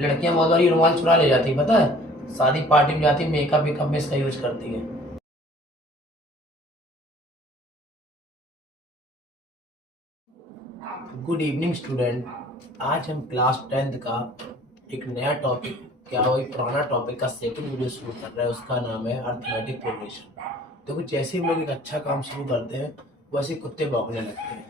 लड़कियां बहुत बार रुमाल चुरा ले जाती है, पता है, शादी पार्टी में जाती है, मेकअप वेकअप में इसका यूज करती है। Good evening student. आज हम क्लास 10th का एक नया टॉपिक, क्या वही पुराना टॉपिक का सेकंड वीडियो शुरू कर रहे हैं। उसका नाम है अर्थमेटिक प्रोग्रेशन। तो जैसे ही हम लोग एक अच्छा काम शुरू करते हैं वैसे कुत्ते भौंकने लगते हैं।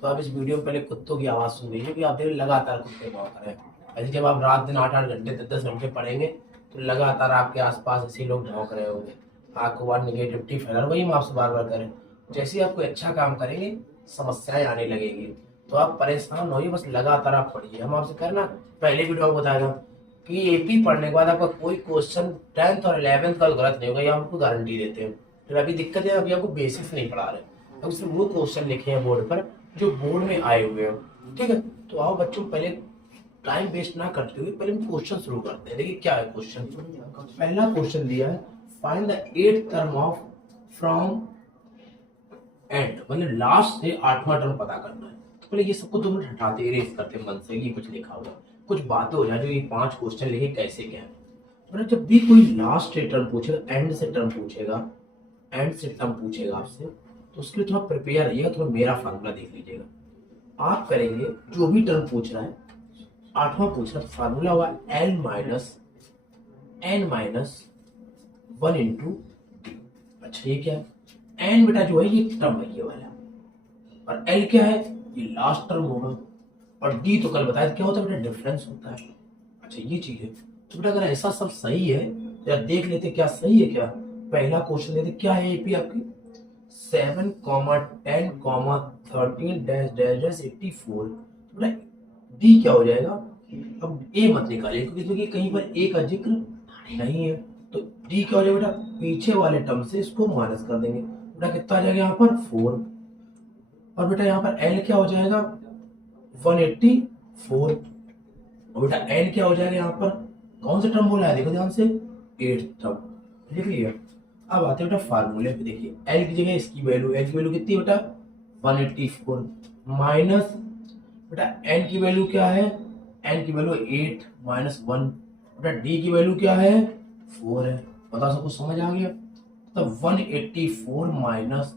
तो आप इस वीडियो में पहले कुत्तों की आवाज़ सुन लीजिए कि आप देख लगातार कुत्ते भौंक रहे हैं। ऐसे जब आप रात दिन 8-8 घंटे 10-10 घंटे पढ़ेंगे तो लगातार आपके आसपास ऐसे लोग भौंक रहे होंगे, आपको बार निगेटिविटी फैला। वही हम आपसे बार बार करें, जैसे ही आप कोई अच्छा काम करेंगे समस्याएं आने लगेगी। तो आप परेशान होइए, बस लगातार आप पढ़िए। हम आपसे करना पहले वीडियो में बताया था कि एपी पढ़ने के बाद आपका कोई क्वेश्चन 10th और 11th का गलत नहीं होगा, ये हम आपको गारंटी देते हैं। फिर अभी दिक्कत है, अभी आपको बेसिक्स नहीं पढ़ा रहे, अब सिर्फ वो क्वेश्चन लिखे हैं बोर्ड पर जो बोर्ड में आए हुए हैं। ठीक है, तो आओ बच्चों, पहले टाइम वेस्ट ना करते हुए पहले हम क्वेश्चन शुरू करते हैं। देखिए क्या है क्वेश्चन। पहला क्वेश्चन दिया है, find the 8th term of from and, मतलब लास्ट से 8वां टर्म पता करना है। तो पहले ये सबको 2 मिनट हटाते इरेज करते मन से, ये कुछ लिखा हुआ कुछ बातें हो जाए जो ये 5 क्वेश्चन लिखे कैसे क्या है। मतलब जब भी कोई लास्ट से टर्म पूछेगा, एंड से टर्म पूछेगा, एंड से टर्म पूछेगा आपसे, तो उसके लिए थोड़ा प्रिपेयर रहिएगा। थोड़ा मेरा फार्मूला देख लीजिएगा। आप करेंगे जो भी टर्म पूछ रहा है, 8वां पूछ रहा है, फार्मूला हुआ L minus N minus 1 into D. अच्छा ये क्या है, एन बेटा जो है ये टर्म है ये वाला, और एल क्या है, ये लास्ट टर्म होगा, और डी तो कल बताया क्या होता है बेटा, डिफरेंस होता है। अच्छा ये चीज है। तो बेटा अगर ऐसा सब सही है तो यार देख लेते क्या सही है क्या। पहला क्वेश्चन लेते, क्या है एपी आपकी 7, 10, 13 डैश डैश डैश 84। बेटा डी क्या हो जाएगा। अब ए मत निकालिए क्योंकि कहीं पर ए का जिक्र नहीं है, तो डी क्या हो जाएगा बेटा, पीछे वाले टर्म से इसको माइनस कर देंगे। बेटा कितना आ जाएगा यहाँ पर 4, और बेटा यहाँ पर एल क्या हो जाएगा 184, और बेटा एन क्या हो जाएगा यहाँ पर, कौन सा टर्म बोला है देखो ध्यान से, 8th टर्म। लिख लिया। अब आते हैं बेटा फार्मूले पे। देखिए एल की जगह इसकी वैल्यू, एल की वैल्यू कितनी बेटा 184, माइनस बेटा एन की वैल्यू क्या है, एन की वैल्यू 8 माइनस 1, बेटा डी की वैल्यू क्या है 4 है। बता सबको समझ आ गया। तो 184 माइनस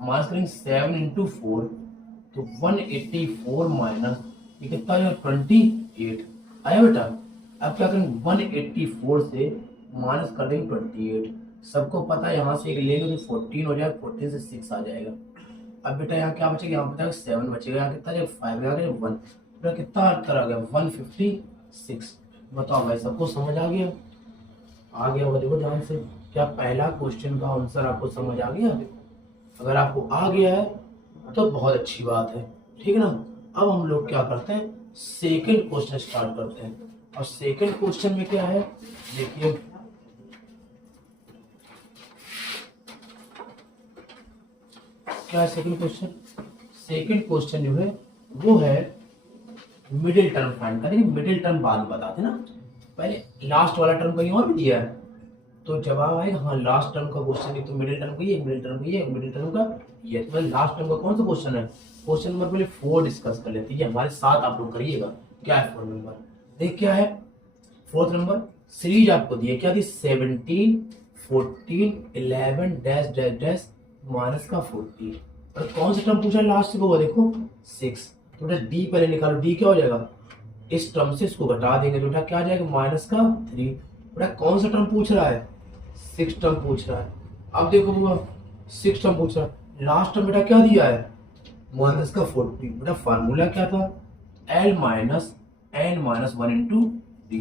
माइनस करेंगे 7 इंटू 4, तो 184 माइनस ये कितना है 28 आया बेटा। अब क्या करेंगे 184 से माइनस कर देंगे 28। सबको पता है यहाँ से एक ले लो तो 14 हो जाएगा, 14 से 6 आ जाएगा। अब बेटा यहाँ क्या बचेगा, यहाँ बचेगा 7 बचेगा, यहाँ कितना जाएगा 5 जाएगा 1, बेटा कितना आंसर आ गया 156। बताओ भाई सबको समझ आ गया। आ गया होगा देखो ध्यान से। क्या पहला क्वेश्चन का आंसर आपको समझ आ गया। अगर आपको आ गया है तो बहुत अच्छी बात है, ठीक है ना। अब हम लोग क्या करते हैं, सेकंड क्वेश्चन स्टार्ट करते हैं। और सेकंड क्वेश्चन में क्या है देखिए, क्या है सेकंड क्वेश्चन। सेकंड क्वेश्चन जो है वो है मिडिल टर्म फाइंड करेंगे। मिडिल टर्म बाद में बताते ना, पहले लास्ट वाला टर्म कहीं और भी दिया है तो जवाब आएगा हाँ लास्ट टर्म का क्वेश्चन है। तो मिडिल टर्म का ये, मिडिल टर्म का ये, मिडिल टर्म का ये, तो लास्ट टर्म का कौन सा क्वेश्चन है। क्वेश्चन नंबर पहले 4 डिस्कस कर लेते हैं, हमारे साथ आप लोग करिएगा। क्या है 4 नंबर, देख क्या है 4th नंबर। सीरीज आपको दी है, क्या दी 17, 14, 11 डैश डैश डैश माइनस का 40, और कौन सा टर्म पूछा है लास्ट को, वो देखो 6। तो बेटा डी पहले निकालो, डी क्या हो जाएगा, इस टर्म से इसको घटा देंगे तो बेटा क्या आ जाएगा माइनस का 3। बेटा कौन सा टर्म पूछ रहा है, 6 टर्म पूछ रहा है। अब देखो बुआ 6 टर्म पूछ रहा है, लास्ट टर्म बेटा क्या दिया है माइनस का 40। बेटा फार्मूला क्या था, L minus N minus 1 into D.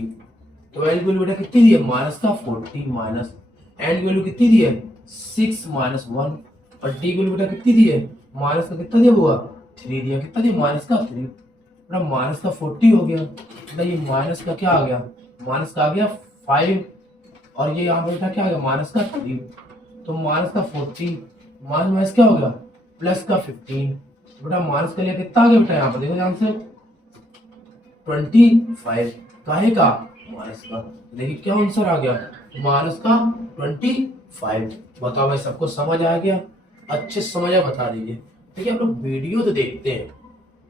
तो एल की वैल्यू बेटा कितनी दी है माइनस का 40, माइनस एन की वैल्यू कितनी दी है 6 माइनस 1, और डी की वैल्यू बेटा कितनी दी है माइनस का कितना दिया हुआ 3 दिया, कितना दिया माइनस का 3। बेटा माइनस का 40 हो गया, बेटा ये माइनस का क्या आ गया, माइनस का आ गया 5, और ये यहाँ बेटा क्या आ गया माइनस का 3। तो माइनस का 40 माइनस माइनस क्या हो गया प्लस का 15। बेटा माइनस का लिया कितना आ गया बेटा, यहाँ पर देखो ध्यान से 25 काहे का माइनस का। देखिए क्या आंसर आ गया माइनस का 25। बताओ भाई सबको समझ आ गया, अच्छे से समझ आ बता दीजिए। देखिए आप लोग वीडियो तो देखते हैं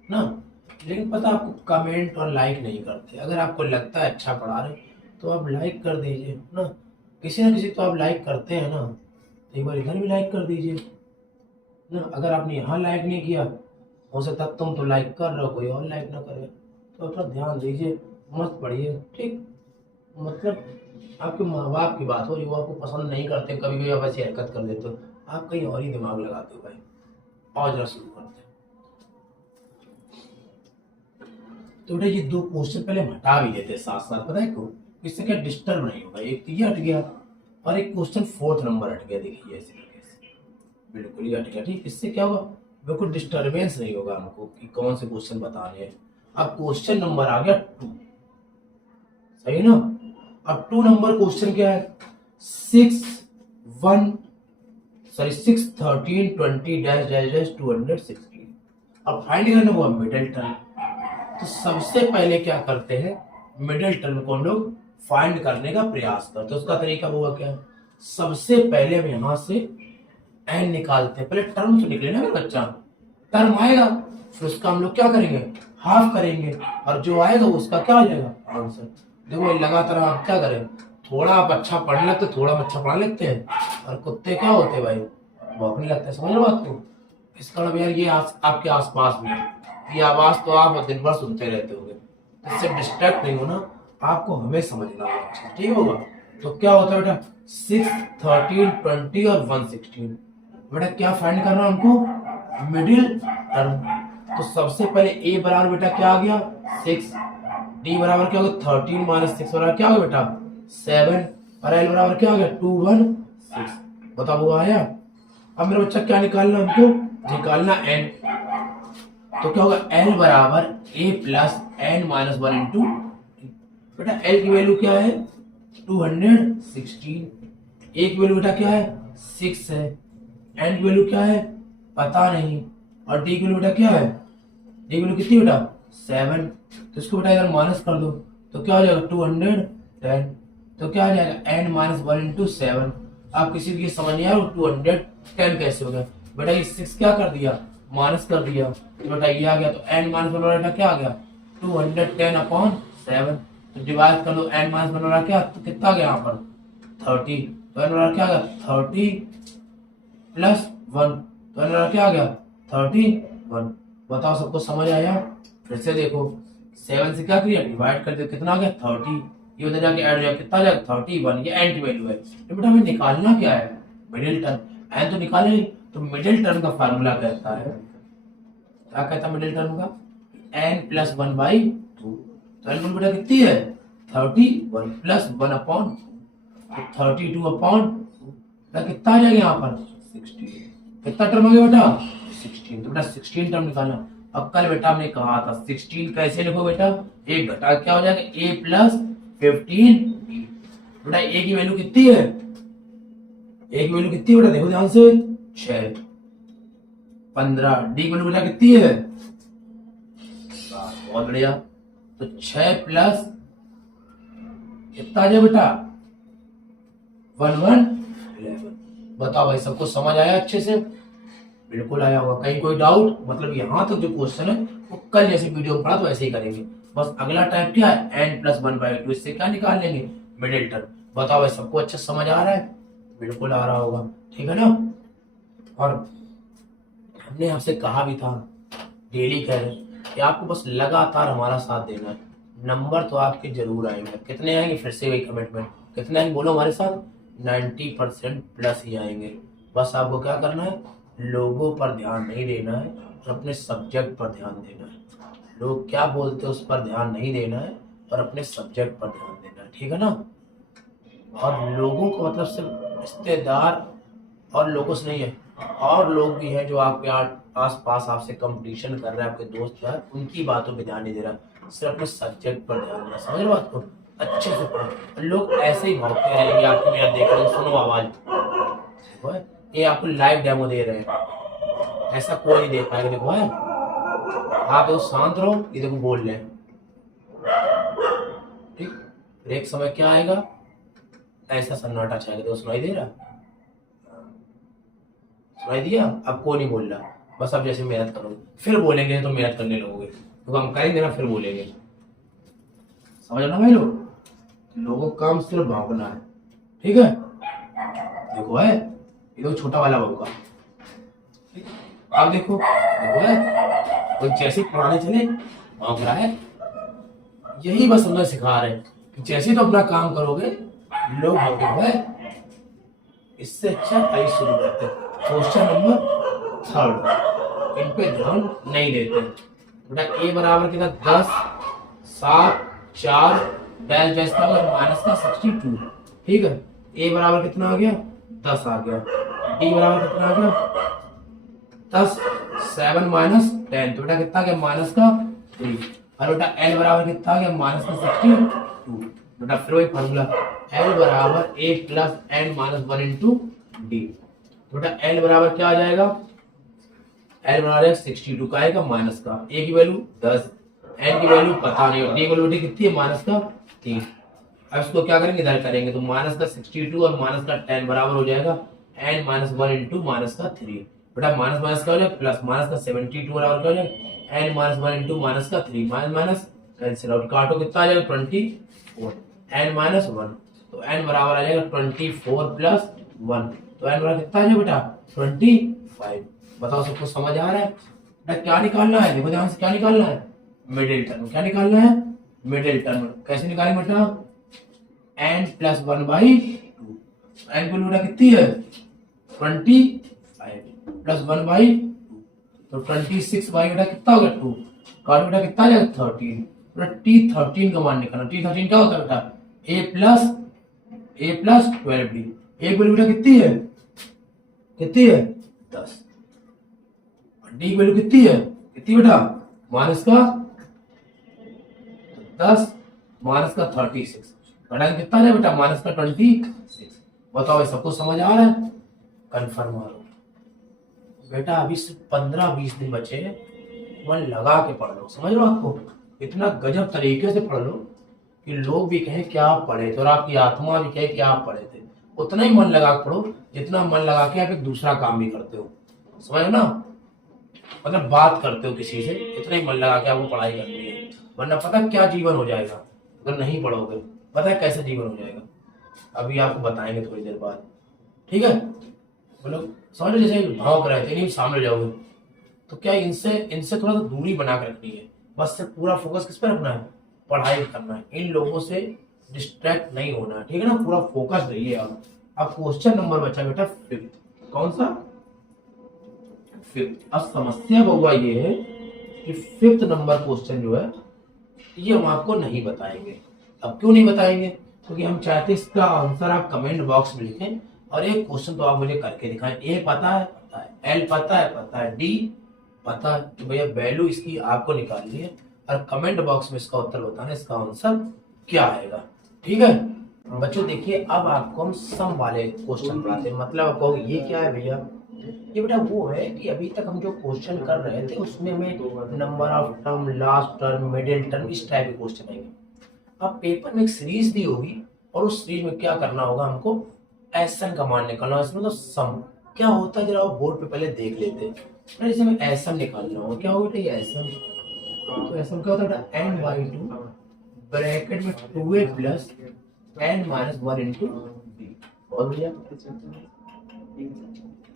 ना, लेकिन पता है, आपको कमेंट और लाइक नहीं करते। अगर आपको लगता है अच्छा पढ़ा रहे तो आप लाइक कर दीजिए ना, किसी ना किसी तो आप लाइक करते हैं ना, तो एक बार इधर भी लाइक कर दीजिए ना। अगर आपने यहाँ लाइक नहीं किया, हो सकता है तुम तो लाइक कर रहे हो, कोई और लाइक ना करे, तो अपना ध्यान दीजिए, मत पढ़िए, ठीक। मतलब आपके माँ बाप की बात हो रही, वो आपको पसंद नहीं करते, कभी कभी आप ऐसी हरकत कर देते हो, आप कहीं और ही दिमाग लगाते हो भाई। और जरा शुरू करते हैं। तो बेटा ये दो क्वेश्चन पहले हम हटा भी देते हैं साथ साथ, पता है क्यों? इससे क्या डिस्टर्ब नहीं होगा, एक तो ये हट गया और एक क्वेश्चन 4th नंबर हट गया, देखिए ऐसे करके ऐसे। बिल्कुल ये हट गया, ठीक। इससे क्या होगा, बिल्कुल डिस्टर्बेंस नहीं होगा हमको कि कौन से क्वेश्चन बताने हैं। अब क्वेश्चन नंबर आ गया 2, सही ना। अब 2 नंबर क्वेश्चन क्या है, 613 20 अब फाइंड करना हुआ मिडिल टर्म। तो सबसे पहले क्या करते हैं, मिडिल टर्म को हम लोग फाइंड करने का प्रयास करते हैं। उसका तरीका हुआ क्या है, सबसे पहले हम यहां से एन निकालते हैं। पहले टर्म तो निकले ना मेरा बच्चा, टर्म आएगा फिर उसका हम लोग क्या करेंगे, हाफ करेंगे, और जो आएगा उसका क्या आ जाएगा, आंसर। देखो ये लगातार आप क्या करें, थोड़ा आप अच्छा पढ़ लेते, थोड़ा हम अच्छा पढ़ा लेते हैं, और कुत्ते क्या होते हैं भाई, भौंकने लगते हैं। समझ रहे हो बात को? इसका मतलब यार ये आपके आसपास में है, ये आवाज तो आप दिन भर सुनते रहते होगे, इससे डिस्ट्रैक्ट नहीं होना, आपको हमें समझना होगा, अच्छा ठीक होगा। तो क्या होता है बेटा, 6, 13, 20 और 116। बेटा क्या फाइंड करना है हमको, मिडिल टर्म। तो सबसे पहले ए बराबर बेटा क्या आ गया, 6, डी बराबर क्या होगा 13 माइनस 6 बराबर क्या होगा बेटा 7, और एल बराबर क्या हो गया 2, 1, 6। बताओ वो आया। अब मेरा बच्चा क्या निकालना हमको, निकालना एन। तो क्या होगा, एल बराबर A plus N minus 1 into. बेटा एल की वैल्यू क्या है 216, ए की वैल्यू बेटा क्या है 6 है, एन की वैल्यू क्या है पता नहीं, और डी की वैल्यू बेटा क्या है, डी की वैल्यू कितनी बेटा 7। तो इसको बेटा इधर माइनस कर दो, तो क्या हो जाएगा 210। तो क्या आ जाएगा एन माइनस 1 इंटू 7। आप किसी की समझ नहीं आया 210 कैसे हो गया, बेटा ये 6 क्या कर दिया, माइनस कर दिया, तो बेटा ये आ गया। तो एन माइनस 1 बेटा क्या आ गया 210/7। तो डिवाइड कर लो, एन माइनस 1 क्या, तो कितना आ गया यहाँ पर 30। तो एन वाला क्या आ गया 30 प्लस 1, तो एन वाला क्या आ गया 31। बताओ सबको समझ आया। फिर से देखो 7 से क्या किया डिवाइड कर दिया, कितना आ गया 30, ये उधर जाके ऐड हो जाएगा, कितना आ जाएगा 31, ये एन की वैल्यू है। तो बेटा हमें निकालना क्या है, मिडिल टर्म। एन तो निकाले नहीं, तो मिडिल टर्म का फार्मूला कहता है, क्या कहता है मिडिल टर्म का, एन प्लस 1/2। तो एन बेटा कितनी है 31 प्लस 1/2, तो 32/2, कितना आ जाएगा यहाँ पर 16। कितना टर्म हो गया बेटा 16। तो बेटा 16 टर्म निकालना। अब कल बेटा हमने कहा था 16 कैसे लिखो बेटा, एक घटा क्या हो जाएगा a प्लस 15। बेटा a की वैल्यू कितनी है, a की वैल्यू कितनी है बेटा देखो ध्यान से 6, 15। डी की वैल्यू बेटा कितनी है 7, बहुत बढ़िया। तो 6 प्लस कितना आ जाए बेटा 11। बताओ भाई सबको समझ आया अच्छे से, बिल्कुल आया होगा। कहीं कोई डाउट, मतलब यहाँ तक जो क्वेश्चन है वो कल जैसे वीडियो में पढ़ा तो ऐसे ही करेंगे। बस अगला टाइप क्या है एन प्लस 1/2, इससे क्या निकाल लेंगे मिडिल टर्म। बताओ भाई सबको अच्छा समझ आ रहा है, बिल्कुल आ रहा होगा, ठीक है ना। और हमने आपसे कहा भी था, डेली कह रहे कि आपको बस लगातार हमारा साथ देना है, नंबर तो आपके जरूर आएंगे। कितने आएंगे फिर से वही कमिटमेंट, कितने आएंगे बोलो हमारे साथ, 90% प्लस ही आएंगे। बस आपको क्या करना है, लोगों पर ध्यान नहीं देना है और अपने सब्जेक्ट पर ध्यान देना है। लोग क्या बोलते हैं उस पर ध्यान नहीं देना है और अपने सब्जेक्ट पर ध्यान देना है, ठीक है ना। और लोगों को मतलब सिर्फ रिश्तेदार और लोगों से नहीं है, और लोग भी हैं जो आपके आस पास आपसे कंपटीशन कर रहे हैं, आपके दोस्त यार, उनकी बातों पे ध्यान नहीं दे रहा, सिर्फ अपने सब्जेक्ट पर ध्यान देना। समझ बात को, अच्छे से पढ़ो। लोग ऐसे ही भागते रहेंगे आपको, मेरा देख रहे हो, सुनो आवाज, ये आपको लाइव डेमो दे रहे हैं, ऐसा कोई नहीं देख पाएगा। देखो है, आप देखो शांत रहो, ये देखो बोल रहे हैं, ठीक। फिर एक समय क्या आएगा, ऐसा सन्नाटा छाएगा, देखो सुनाई दे रहा, सुनाई दिया। अब कोई नहीं बोल रहा, बस अब जैसे मेहनत करोगे फिर बोलेंगे तो मेहनत करने लगोगे, तो हम करेंगे ना फिर बोलेंगे, समझ ना भाई लोगों का काम सिर्फ भागना है, ठीक है। देखो है ये तो छोटा वाला बहू का, आप देखो है तो जैसे पुराने चले भाग रहा है, यही बस हमें सिखा रहे हैं कि जैसे तो अपना काम करोगे लोग भागोगे। इससे अच्छा आइए शुरू करते हैं। क्वेश्चन नंबर 3, इन पे ध्यान नहीं देते बेटा। ए बराबर कितना 10, 7, 4 डैश डैश का माइनस का 62, ठीक है। ए बराबर कितना आ गया 10 आ गया। डी बराबर कितना आ गया 10, 7 माइनस 10 तो बेटा कितना आ गया माइनस का 3। और बेटा एल बराबर कितना आ गया माइनस का 62। बेटा फिर वही फॉर्मूला एल बराबर A plus N minus 1 into D. बेटा एल बराबर क्या आ जाएगा, एल बराबर 62 का आएगा माइनस का, ए की वैल्यू 10, एन की वैल्यू पता नहीं, डी की वैल्यू कितनी है माइनस का 3। अब इसको क्या करेंगे इधर करेंगे तो माइनस का 62 और माइनस का 10 बराबर हो जाएगा एन माइनस 1 इंटू माइनस का 3। बेटा माइनस माइनस का हो जाएगा प्लस, माइनस का 72 बराबर क्या हो जाएगा एन माइनस 1 इंटू माइनस का 3, माइनस माइनस कैंसिल आउट, काटो कितना आ जाएगा 24 एन माइनस 1, तो एन बराबर आ जाएगा 24 प्लस 1, तो एन बराबर कितना आ जाएगा बेटा 25। बताओ सबको समझ आ रहा है बेटा। क्या निकालना है देखो ध्यान से, क्या निकालना है मिडिल टर्म। क्या निकालना है मिडिल टर्म। कैसे निकालेंगे बेटा एन प्लस 1/2, एन की वैल्यू कितनी है 25 प्लस 1/2 तो 26 बाई बेटा कितना हो गया 2, काट बेटा कितना आ जाएगा 13। बेटा T13 का मान निकालना। T13 क्या होता है बेटा a प्लस 12d। ए की वैल्यू बेटा कितनी है 10, डी की वैल्यू कितनी बेटा माइनस का 10 माइनस का 36, बेटा कितना है बेटा माइनस का 26। बताओ सब कुछ समझ आ रहा है, कंफर्म मारो बेटा। अभी सिर्फ 15-20 दिन बचे हैं, मन लगा के पढ़ लो, समझ लो। आपको इतना गजब तरीके से पढ़ लो कि लोग भी कहें क्या आप पढ़े थे और आपकी आत्मा भी कहे क्या आप पढ़े थे। उतना ही मन लगा के पढ़ो जितना मन लगा के आप एक दूसरा काम भी करते हो, समझ ना, मतलब बात करते हो किसी से, इतना ही मन लगा के आपको पढ़ाई करनी है। वरना पता क्या जीवन हो जाएगा अगर नहीं पढ़ोगे, पता है कैसे जीवन हो जाएगा, अभी आपको बताएंगे थोड़ी देर बाद, ठीक है। बोलो समझ लो जैसे भाव रहे थे नहीं सामने जाओगे तो क्या इनसे थोड़ा सा दूरी बना के रखनी है, बस से पूरा फोकस किस पे रखना है पढ़ाई करना है, इन लोगों से डिस्ट्रैक्ट नहीं होना है, ठीक है ना, पूरा फोकस रहिए आप। अब क्वेश्चन नंबर बचा बेटा 5, कौन सा 5। अब समस्या बउआ ये है कि 5th नंबर क्वेश्चन जो है ये हम आपको नहीं बताएंगे। अब क्यों नहीं बताएंगे, क्योंकि हम चाहते इसका आंसर आप कमेंट बॉक्स में लिखें और एक क्वेश्चन तो आप मुझे करके दिखाएं। ए पता है, एल पता है, डी पता है, तो भैया वैल्यू इसकी आपको निकालनी है और कमेंट बॉक्स में इसका उत्तर बताना, इसका आंसर क्या आएगा, ठीक है बच्चों। देखिए अब आपको हम सम वाले क्वेश्चन पढ़ाते हैं। मतलब आप कहोगे ये क्या है भैया, ये बेटा वो है कि अभी तक हम जो क्वेश्चन कर रहे थे उसमें हमें number of term, last term, middle term, इस टाइप के क्वेश्चन आएंगे। अब पेपर में एक सीरीज दी होगी और उस सीरीज में क्या करना होगा, हमको एसएन का मान निकालना। इसमें तो सम क्या होता है जरा आप बोर्ड पे पहले देख लेते हैं। जैसे हमें एसएन निकालना होगा, क्या होगा ये एसएन, तो एसएन क्या होता है n/2 ब्रैकेट में 2a plus n minus 1 into b। बहुत बढ़िया,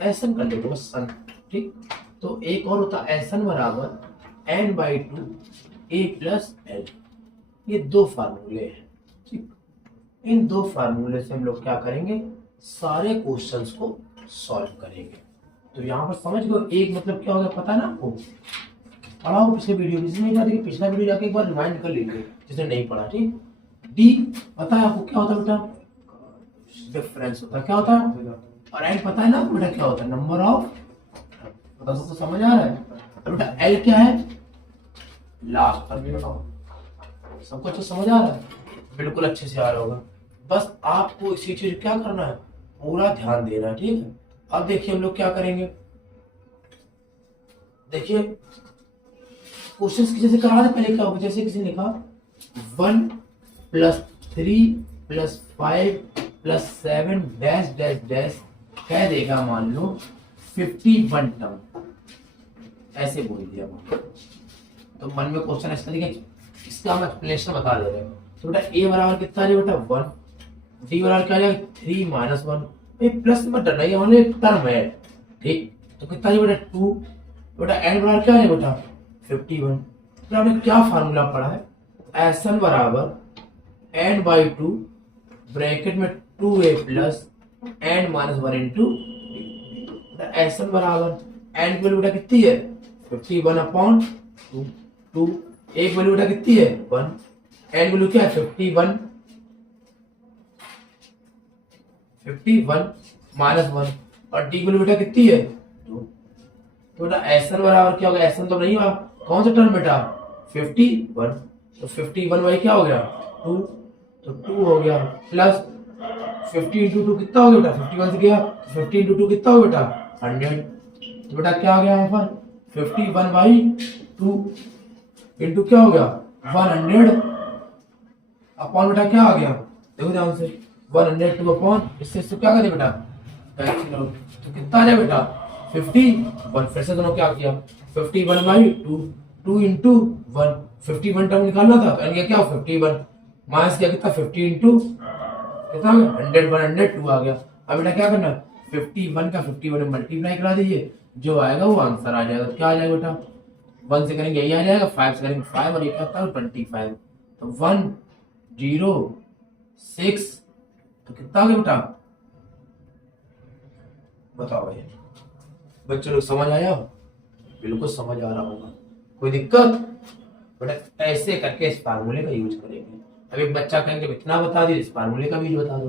एसएन कर लेते बस सन, ठीक। तो एक और होता है एसएन बराबर n/2 a प्लस l। ये दो फार्मूले हैं, ठीक। इन दो फार्मूले से हम लोग क्या करेंगे, सारे क्वेश्चंस को सॉल्व करेंगे। तो यहाँ पर समझ लो एक मतलब क्या होगा पता है ना आपको, पढ़ाओ पिछले वीडियो, जिसने नहीं जाती पिछला वीडियो जाके एक बार रिमाइंड कर लीजिए जिसने नहीं पढ़ा, ठीक। डी पता है आपको क्या होता है बेटा, डिफरेंस होता है, क्या होता है, और एल पता है ना आपको बेटा क्या होता है, नंबर ऑफ, पता सबको समझ आ रहा है। और बेटा एल क्या है, लास्ट तक बताओ, सबको अच्छा समझ आ रहा है, बिल्कुल अच्छे से आ रहा होगा। बस आपको इसी चीज क्या करना है, पूरा ध्यान देना है, ठीक है। अब देखिए हम लोग क्या करेंगे, देखिए क्वेश्चन की जैसे करा था पहले क्या होगा, जैसे किसी ने लिखा 1 + 3 + 5 + 7 डैश डैश डैश कह देगा मान लो 51 टर्म, ऐसे बोल दिया तो मन में क्वेश्चन ऐसा लिखे, इसका हम एक्सप्लेनेशन बता दे रहे हैं। तो बेटा ए बराबर कितना आ जाएगा बेटा 1, डी बराबर क्या आ जाएगा 3 माइनस 1, भाई प्लस मत डरना, ये हमारे टर्म है, ठीक। तो कितना आ जाएगा बेटा 2, बेटा एन बराबर क्या है बेटा 51। तो आपने क्या फार्मूला पढ़ा है, एन बराबर एन बाई 2 ब्रैकेट में 2a plus N minus 1 into N बराबर एन की वैल्यू बेटा कितनी है 51 अपॉन 2, एक वैल्यू बेटा कितनी है 1, एन वैल्यू क्या है 51 माइनस 1 और डी वैल्यू बेटा कितनी है 2। तो बेटा एसन बराबर क्या होगा, एसन तो नहीं हुआ, कौन सा टर्म बेटा 51, तो 51 वही क्या हो गया 2, तो 2 हो गया प्लस 50 इंटू 2 कितना हो गया बेटा 51 से गया, 50 इंटू 2 कितना हो बेटा 100। तो बेटा क्या आ गया यहाँ पर 51 बाई 2 इंटू क्या हो गया 100 अपॉन बेटा क्या आ गया, देखो ध्यान से 102 अपॉन इससे क्या करें बेटा कैंसिल आउट, तो कितना आ जाए बेटा 51, फिर से दोनों क्या किया 51 बाई 2, 2 इंटू 1, 51 टर्म निकालना था तो इनका क्या 51 माइनस किया कितना 50 इंटू कितना 100 102 आ गया। अब बेटा क्या करना 51 का 51 में मल्टीप्लाई करा दीजिए, जो आएगा वो आंसर आ जाएगा। तो क्या आ जाएगा बेटा 1 से करेंगे यही आ जाएगा, 5 से करेंगे 5 और 1 आता है 25, तो 106, तो कितना आ गया बेटा बताओ भाई बच्चों लोग, समझ आया, बिल्कुल समझ आ रहा होगा, कोई दिक्कत बेटा ऐसे करके इस फार्मूले का यूज करेंगे। अब एक बच्चा कहेंगे इतना बता दिए, इस फार्मूले का भी बता दो।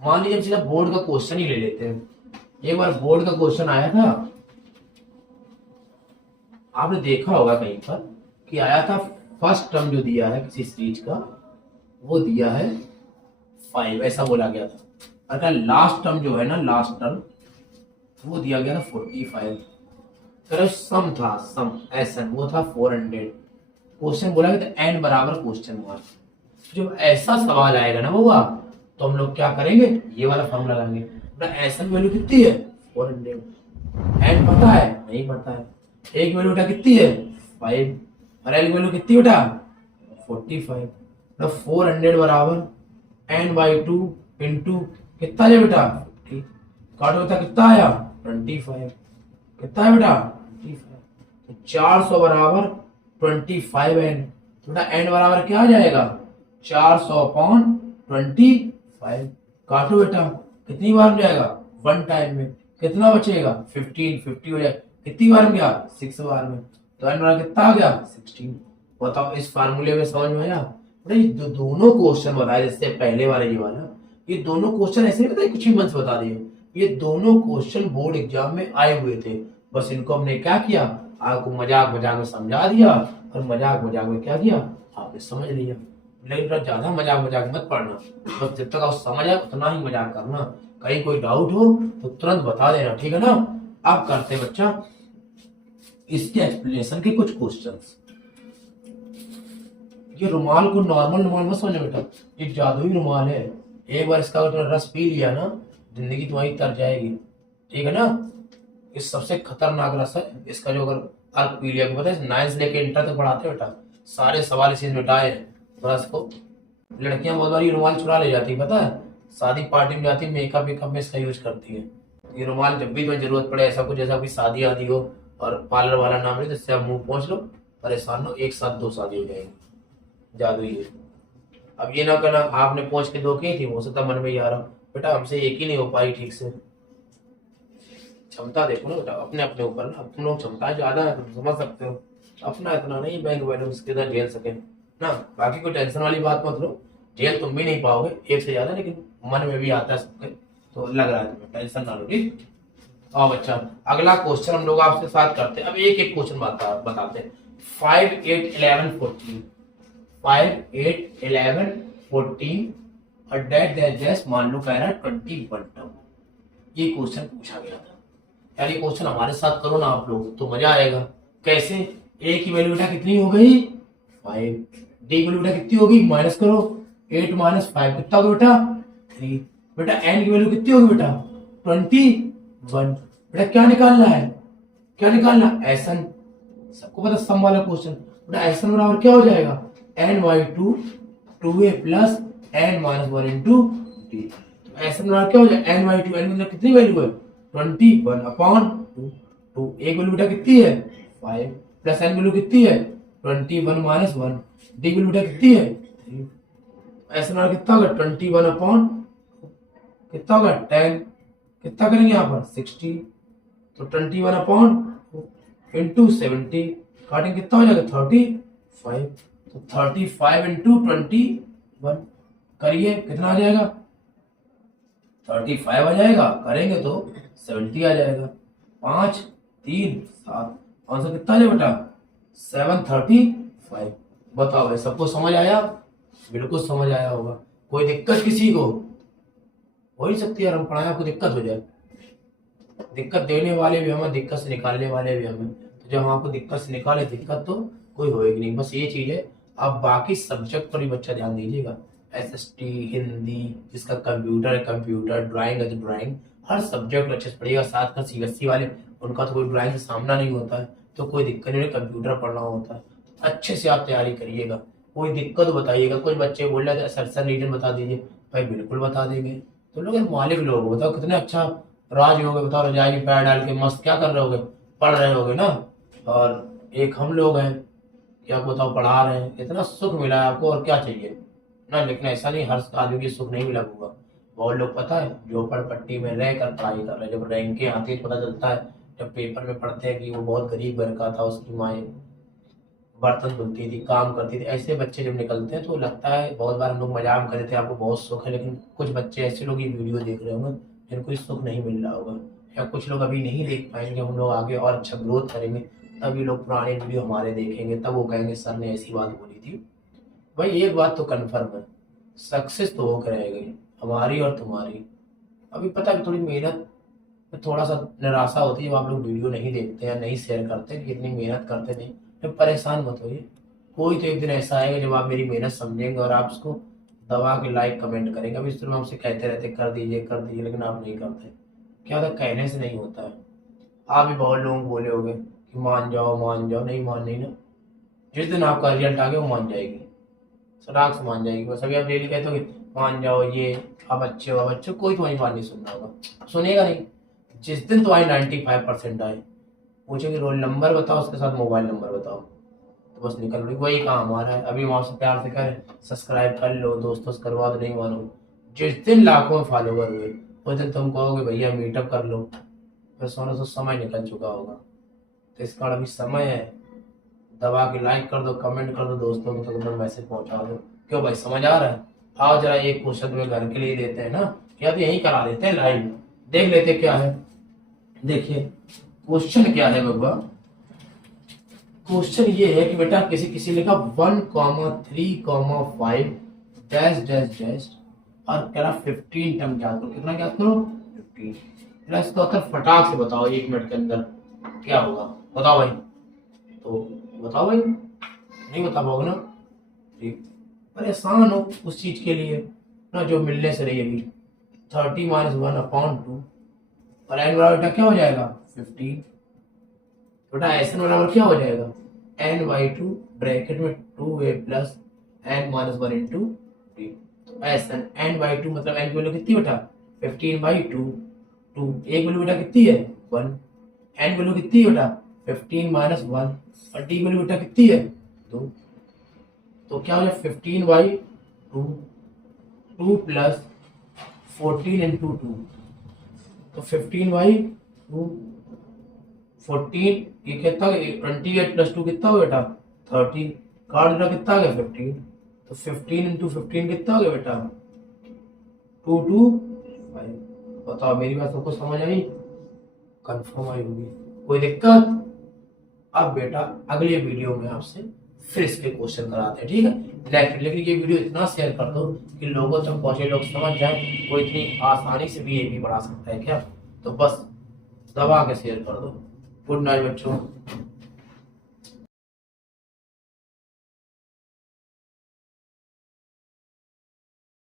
मान लीजिए सीधा बोर्ड का क्वेश्चन ही ले लेते हैं, एक बार बोर्ड का क्वेश्चन आया था, आपने देखा होगा कहीं पर कि आया था फर्स्ट टर्म जो दिया है किसी सीरीज का वो दिया है 5, ऐसा बोला गया था। अगर लास्ट टर्म जो है ना लास्ट टर्म वो दिया गया था 45, तो सम था सम एसन वो था 400, क्वेश्चन बोला गया था एन बराबर क्वेश्चन मार्क। जब ऐसा सवाल आएगा ना बउआ तो हम लोग क्या करेंगे ये वाला फॉर्मूला लगाएंगे। एसन वैल्यू कितनी है 400, एन पता है नहीं पता है, एक वैल्यू बेटा कितनी है 5 और एल वैल्यू कितनी बेटा 45, तो 400 बराबर एन बाई 2 इंटू कितना है बेटा 50, काटो बेटा कितना आया 25, कितना है बेटा 25, तो 400 बराबर 25 एन, बेटा एन बराबर क्या आ जाएगा 400 अपॉन 25, काटो बेटा कितनी बार में जाएगा 1 टाइम में, कितना बचेगा 15 50 हो जाएगा, कितनी बार में गया 6 बार में, तो एन बराबर कितना आ गया 16। बताओ इस फार्मूले में समझ में आया। जो दोनों क्वेश्चन बताए जैसे पहले वाले ये वाला, ये दोनों क्वेश्चन ऐसे नहीं बताए कुछ ही मन से बता दिए, ये दोनों क्वेश्चन बोर्ड एग्जाम में आए हुए थे, बस इनको हमने क्या किया आपको मजाक मजाक में समझा दिया और मजाक मजाक में क्या किया आपने समझ लिया। लेकिन ज्यादा मजाक मजाक मत पढ़ना, बस जब तक आप समझ आए उतना ही मजाक करना, कहीं कोई डाउट हो तो तुरंत बता देना, ठीक है ना। अब करते हैं बच्चा इसके एक्सप्लेनेशन के कुछ क्वेश्चंस। ये रुमाल को नॉर्मल रुमाल मत समझो बेटा, ये जादुई रुमाल है, एक बार इसका अगर रस पी लिया ना जिंदगी तुम्हारी तर जाएगी, ठीक है ना। ये सबसे खतरनाक रस है इसका, जो अगर अर्क पी लिया, पता है 9 से लेके इंटर तक पढ़ाते हैं बेटा, सारे सवाल इसी मिटाए रस को। लड़कियां बहुत बार ये रुमाल चुरा ले जाती है, पता है शादी पार्टी में जाती है, मेकअप वेकअप में इसका यूज करती है। ये रुमाल जब भी तुम्हें जरूरत पड़े, ऐसा कुछ जैसा कोई शादी आदि हो और पार्लर वाला ना मिले, जिससे आप मुंह पहुंच लो परेशान हो, एक साथ 2 शादी हो जाएगी, जादू ही है। अब ये ना करना आपने पहुंच के 2 की थी, हो सकता मन में ही आ रहा बेटा हमसे एक ही नहीं हो पाई ठीक से। क्षमता देखो ना बेटा अपने अपने ऊपर ना, तुम लोग क्षमता ज्यादा है तुम समझ सकते हो, अपना इतना नहीं बैंक बैलेंस कितना झेल सके ना। बाकी कोई टेंशन वाली बात मत लो, झेल तुम भी नहीं पाओगे एक से ज्यादा, लेकिन मन में भी आता है सबके, तो लग रहा है तुम्हें, टेंशन ना लो ठीक। आओ बच्चा अगला क्वेश्चन हम लोग आपसे साथ करते हैं। अब एक एक क्वेश्चन बताते हैं। 5 8 11 14 5 8 11 14 और डेट जैस मान लो कह रहा है 21 टर्म, ये क्वेश्चन पूछा गया था। यार ये क्वेश्चन हमारे साथ करो ना आप लोग तो मजा आएगा। कैसे, ए की वैल्यू बेटा कितनी हो गई 5, डी की वैल्यू बेटा कितनी होगी माइनस करो 8 माइनस 5 कितना होगा बेटा 3, बेटा एन की वैल्यू कितनी होगी बेटा 21, बेटा क्या निकालना है, क्या निकालना एसन, सबको पता सम वाला क्वेश्चन, बेटा एस1 बराबर क्या हो जाएगा, n/2 2a plus n-1 into T. तो एस1 बराबर क्या हो जाएगा, n/2, n मतलब कितनी वैल्यू है 21/2, तो एक वैल्यू बेटा कितनी है 5 प्लस n वैल्यू कितनी है 21 - 1, डी वैल्यू बेटा कितनी है 3। एस बराबर कितना होगा 21 कितना होगा 10, कितना करेंगे यहाँ पर 60, तो 21 इंटू 70 काटेंगे कितना हो जाएगा 35, तो 35 इंटू 21 करिए कितना आ जाएगा 35 आ जाएगा, करेंगे तो 70 आ जाएगा। 5 3 7 आंसर कितना आ जाएगा बेटा 735। बताओ भाई सबको समझ आया, बिल्कुल समझ आया होगा। कोई दिक्कत किसी को हो ही सकती है यार, हम पढ़ाएं आपको दिक्कत हो जाए, दिक्कत देने वाले भी हमें, दिक्कत से निकालने वाले भी हमें, तो जब हम आपको दिक्कत से निकाले दिक्कत तो कोई होएगी नहीं। बस ये चीज है, आप बाकी सब्जेक्ट पर भी बच्चा ध्यान दीजिएगा, SST हिंदी, जिसका कंप्यूटर है कंप्यूटर, ड्राइंग है तो ड्राइंग, हर सब्जेक्ट अच्छे से पढ़िएगा। साथ का CBSE वाले उनका तो कोई ड्राइंग से सामना नहीं होता है, तो कोई दिक्कत नहीं, कंप्यूटर पढ़ना होता है, अच्छे से आप तैयारी करिएगा। कोई दिक्कत बताइएगा, कुछ बच्चे बोल रहे थे सर रीजन बता दीजिए, भाई बिल्कुल बता देंगे। तो लोग मालिक लोग बताओ कितने अच्छा राज हो गए, बताओ रजाई में पैर डाल के मस्त क्या कर रहे होगे, पढ़ रहे होगे ना। और एक हम लोग हैं कि आपको बताओ पढ़ा रहे हैं, इतना सुख मिला है आपको और क्या चाहिए ना। लेकिन ऐसा नहीं हर आदमी की सुख नहीं मिला होगा, बहुत लोग पता है जो पढ़ पट्टी में रह कर पढ़ाई कर रहे हैं, जब रैंकें आती है तो पता चलता है, जब पेपर में पढ़ते हैं कि वो बहुत गरीब घर का था, उसकी माएँ बर्तन धुलती थी, काम करती थी, ऐसे बच्चे जब निकलते हैं तो लगता है, बहुत बार हम लोग मजाक कर रहे थे आपको बहुत सुख है, लेकिन कुछ बच्चे ऐसे लोग ये वीडियो देख रहे होंगे जिनको इस सुख नहीं मिल रहा होगा, या कुछ लोग अभी नहीं देख पाएंगे। हम लोग आगे और अच्छा ग्रोथ करेंगे तब ये लोग पुराने वीडियो हमारे देखेंगे, तब वो कहेंगे सर ने ऐसी बात बोली थी। भाई एक बात तो कन्फर्म है, सक्सेस तो होकर रह गई हमारी और तुम्हारी। अभी पता है थोड़ी मेहनत में थोड़ा सा निराशा होती है जब आप लोग वीडियो नहीं देखते या नहीं शेयर करते, कि इतनी मेहनत करते नहीं, तो परेशान मत होइए। कोई तो एक दिन ऐसा आएगा जब आप मेरी मेहनत समझेंगे और आप उसको दबा के लाइक कमेंट करेंगे। अभी इस तरह हमसे कहते रहते कर दीजिए, लेकिन आप नहीं करते। क्या होता है, कहने से नहीं होता है। आप भी बहुत लोगों को बोले होगे कि मान जाओ, नहीं मान नहीं ना, जिस दिन आपका रिजल्ट आ गया वो मान जाएगी, सटाक से मान जाएगी। बस अभी आप डेली कहते हो मान जाओ, ये आप अच्छे हो, कोई तुम्हारी बात नहीं सुन रहा होगा, सुनेगा नहीं। जिस दिन तुम्हारी 95% आए, पूछेंगे रोल नंबर बताओ, उसके साथ मोबाइल नंबर बताओ, तो बस निकल रही, वही काम हमारा है। अभी वहां से प्यार से करें सब्सक्राइब कर लो, दोस्तों से करवा दो, नहीं मानो। जिस दिन लाखों में फॉलोवर हुए उस दिन तुम कहोगे भैया मीटअप कर लो, फिर सोना तो समय निकल चुका होगा। तो इसका अभी समय है, दबा के लाइक कर दो, कमेंट कर दो, दोस्तों को तो मैसेज पहुंचा दो। क्यों भाई समझ आ रहा है? आओ जरा एक क्वेश्चन में घर के लिए देते हैं ना, या तो यही करा देते हैं लाइव, देख लेते क्या है। देखिए क्वेश्चन क्या है बाबा, क्वेश्चन ये है कि बेटा किसी लिखा 1,3,5 डैश डैश डैश और कह रहा 15 टर्म ज्ञात करो। कितना ज्ञात करो 15। प्लस तो उत्तर फटाक से बताओ 1 मिनट के अंदर क्या होगा, बताओ भाई। तो बताओ भाई, नहीं बता पाओगे ना, ठीक परेशान हो उस चीज के लिए ना जो मिलने से रही। अभी 30 - 1/2 और n बराबर बेटा क्या हो जाएगा 15। बेटा SN बराबर क्या हो जाएगा n/2 ब्रैकेट में 2a plus n-1 into T. तो SN n/2 मतलब n की वैल्यू कितनी बेटा 15/2, 2 एक वैल्यू बेटा कितनी है 1, n वैल्यू कितनी है बेटा 15 - 1 और टी वैल्यू बेटा कितनी है 2। तो क्या हो जाए 15/2, 2 प्लस 14 इंटू 2, तो 15/2 14 ये कितना 28 प्लस 2 कितना हो बेटा 30, कार्ड बेटा कितना आ गया 15, तो 15 इंटू 15 कितना हो गया बेटा 225। बताओ मेरी बात सबको समझ आई, कंफर्म आई होगी, कोई दिक्कत? अब बेटा अगले वीडियो में आपसे फिर इसके क्वेश्चन कराते हैं, ठीक है नेक्स्ट। लेकिन ये वीडियो इतना शेयर कर दो कि लोगों तक पहुंचे, लोग समझ जाए, वो इतनी आसानी से भी ये भी बढ़ा सकता है क्या, तो बस दबा के शेयर कर दो। गुड नाइट बच्चों।